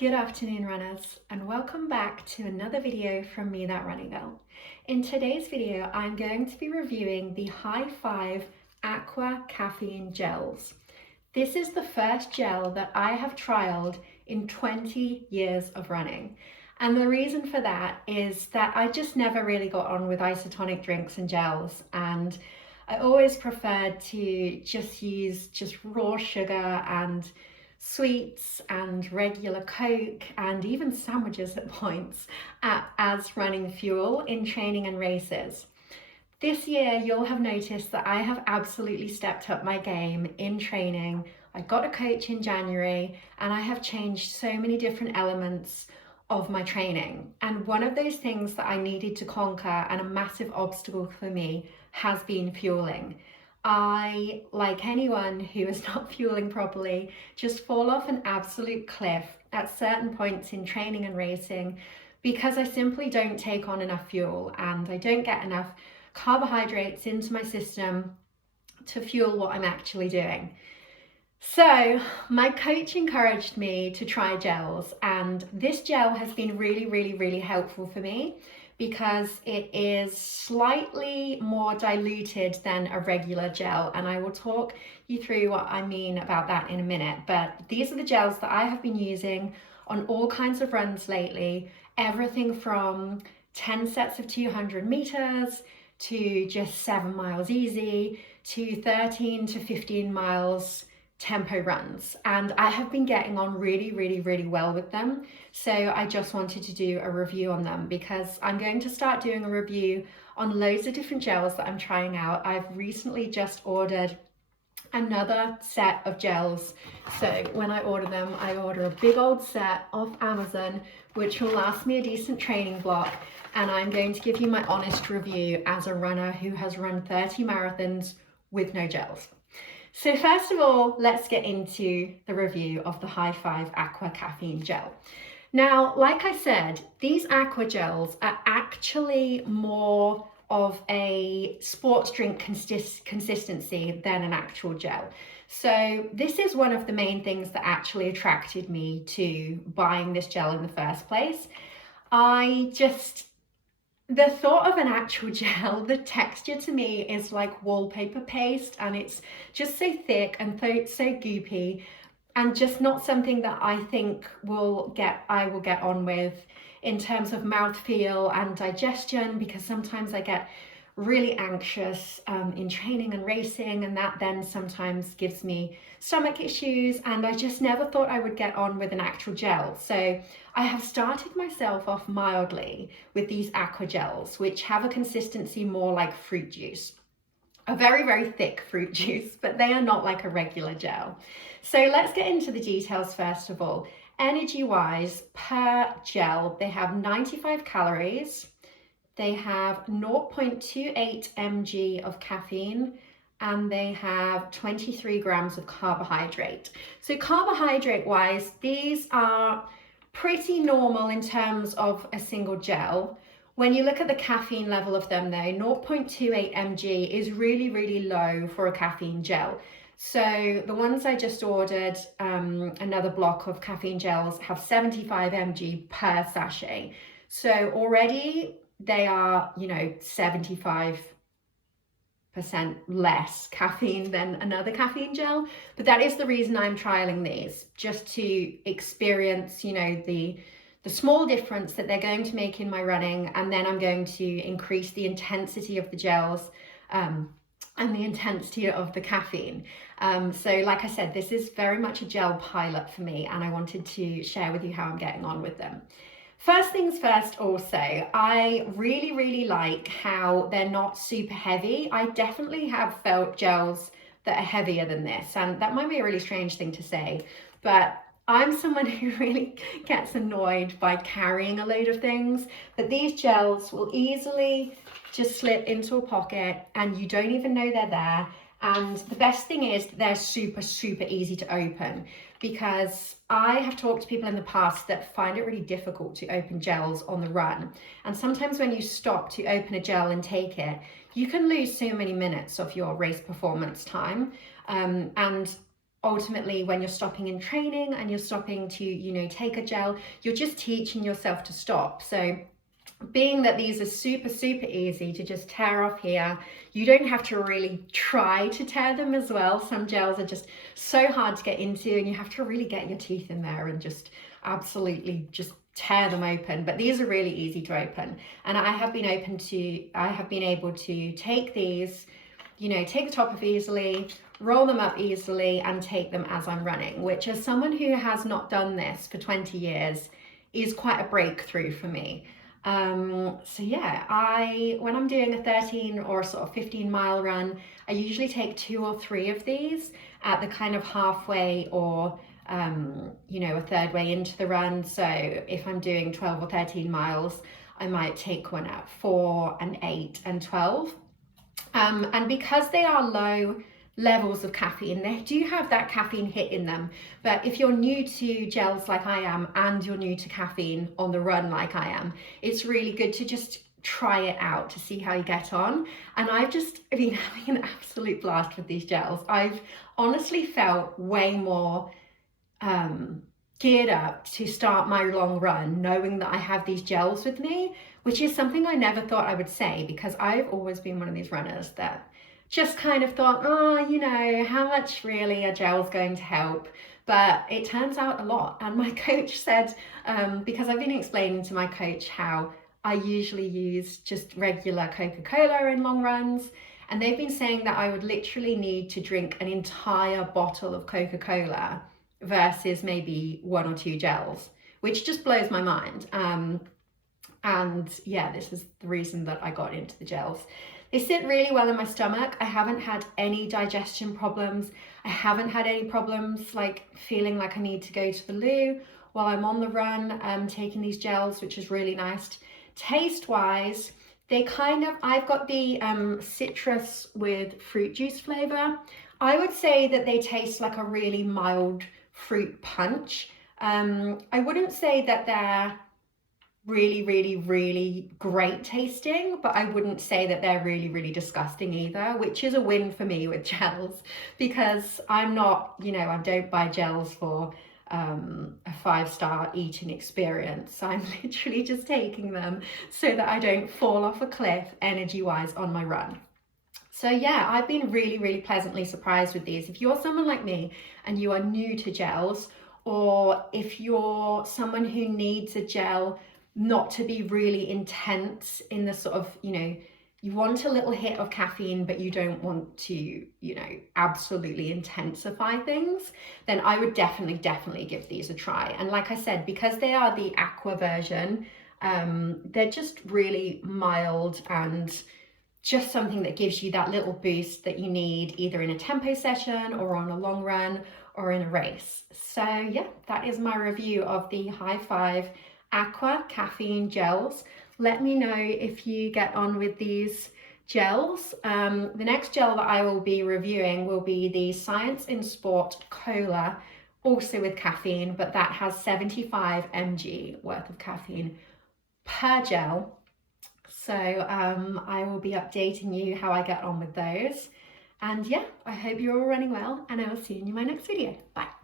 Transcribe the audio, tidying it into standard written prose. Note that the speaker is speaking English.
Good afternoon, runners, and welcome back to another video from me, that running girl. In today's video, I'm going to be reviewing the High5 Aqua Caffeine Gels. This is the first gel that I have trialed in 20 years of running. And the reason for that is that I just never really got on with isotonic drinks and gels, and I always preferred to just use raw sugar and sweets and regular Coke and even sandwiches at points as running fuel in training and races. This year, you'll have noticed that I have absolutely stepped up my game in training. I got a coach in January and I have changed so many different elements of my training. And one of those things that I needed to conquer, and a massive obstacle for me, has been fueling. I, like anyone who is not fueling properly, just fall off an absolute cliff at certain points in training and racing because I simply don't take on enough fuel and I don't get enough carbohydrates into my system to fuel what I'm actually doing. So my coach encouraged me to try gels, and this gel has been really helpful for me because it is slightly more diluted than a regular gel, and I will talk you through what I mean about that in a minute. But these are the gels that I have been using on all kinds of runs lately, everything from 10 sets of 200 meters to just 7 miles easy to 13 to 15 miles tempo runs, and I have been getting on really well with them. So I just wanted to do a review on them because I'm going to start doing a review on loads of different gels that I'm trying out. I've recently just ordered another set of gels, so when I order them, I order a big old set off Amazon which will last me a decent training block, and I'm going to give you my honest review as a runner who has run 30 marathons with no gels. So first of all, let's get into the review of the High5 Aqua Caffeine Gel. Now, like I said, these aqua gels are actually more of a sports drink consistency than an actual gel. So this is one of the main things that actually attracted me to buying this gel in the first place. The thought of an actual gel, the texture to me is like wallpaper paste, and it's just so thick and so goopy, and just not something that I think I will get on with in terms of mouthfeel and digestion, because sometimes I get really anxious in training and racing, and that then sometimes gives me stomach issues, and I just never thought I would get on with an actual gel. So I have started myself off mildly with these aqua gels, which have a consistency more like fruit juice, a very thick fruit juice, but they are not like a regular gel. So let's get into the details first of all. Energy wise, per gel, they have 95 calories. They have 0.28 mg of caffeine, and they have 23 grams of carbohydrate. So carbohydrate wise, these are pretty normal in terms of a single gel. When you look at the caffeine level of them though, 0.28 mg is really low for a caffeine gel. So the ones I just ordered, another block of caffeine gels, have 75 mg per sachet. So already they are, 75% less caffeine than another caffeine gel. But that is the reason I'm trialing these, just to experience, the small difference that they're going to make in my running. And then I'm going to increase the intensity of the gels and the intensity of the caffeine. So like I said, this is very much a gel pilot for me, and I wanted to share with you how I'm getting on with them. First things first also, I really like how they're not super heavy. I definitely have felt gels that are heavier than this, and that might be a really strange thing to say, but I'm someone who really gets annoyed by carrying a load of things, but these gels will easily just slip into a pocket and you don't even know they're there. And the best thing is they're super easy to open, because I have talked to people in the past that find it really difficult to open gels on the run. And sometimes when you stop to open a gel and take it, you can lose so many minutes of your race performance time. And ultimately when you're stopping in training and you're stopping to, you know, take a gel, you're just teaching yourself to stop. So being that these are super easy to just tear off here, you don't have to really try to tear them as well. Some gels are just so hard to get into and you have to really get your teeth in there and just absolutely just tear them open. But these are really easy to open, and I have been able to take these, you know, take the top off easily, roll them up easily, and take them as I'm running, which, as someone who has not done this for 20 years, is quite a breakthrough for me. So yeah, when I'm doing a 13 or sort of 15-mile run, I usually take 2 or 3 of these at the kind of halfway or you know, a third way into the run. So if I'm doing 12 or 13 miles, I might take one at 4 and 8 and 12. And because they are low levels of caffeine, they do have that caffeine hit in them. But if you're new to gels like I am, and you're new to caffeine on the run like I am, it's really good to just try it out to see how you get on. And I've just been having an absolute blast with these gels. I've honestly felt way more geared up to start my long run knowing that I have these gels with me, which is something I never thought I would say, because I've always been one of these runners that just kind of thought, oh, you know, how much really are gels going to help? But it turns out a lot. And my coach said, because I've been explaining to my coach how I usually use just regular Coca-Cola in long runs, and they've been saying that I would literally need to drink an entire bottle of Coca-Cola versus maybe 1 or 2 gels, which just blows my mind. And yeah, this is the reason that I got into the gels. They sit really well in my stomach. I haven't had any digestion problems. I haven't had any problems like feeling like I need to go to the loo while I'm on the run, taking these gels, which is really nice. Taste wise, they kind of, I've got the citrus with fruit juice flavor. I would say that they taste like a really mild fruit punch. I wouldn't say that they're really great tasting, but I wouldn't say that they're really disgusting either, which is a win for me with gels, because I'm not, you know, I don't buy gels for a 5-star eating experience. I'm literally just taking them so that I don't fall off a cliff energy wise on my run. So yeah, I've been really pleasantly surprised with these. If you're someone like me and you are new to gels, or if you're someone who needs a gel not to be really intense in the sort of, you know, you want a little hit of caffeine, but you don't want to, you know, absolutely intensify things, then I would definitely give these a try. And like I said, because they are the aqua version, they're just really mild and just something that gives you that little boost that you need either in a tempo session or on a long run or in a race. So yeah, that is my review of the High5 Aqua Caffeine Gels. Let me know if you get on with these gels. The next gel that I will be reviewing will be the Science in Sport Cola, also with caffeine, but that has 75 mg worth of caffeine per gel. So I will be updating you how I get on with those. And yeah, I hope you're all running well, and I will see you in my next video. Bye.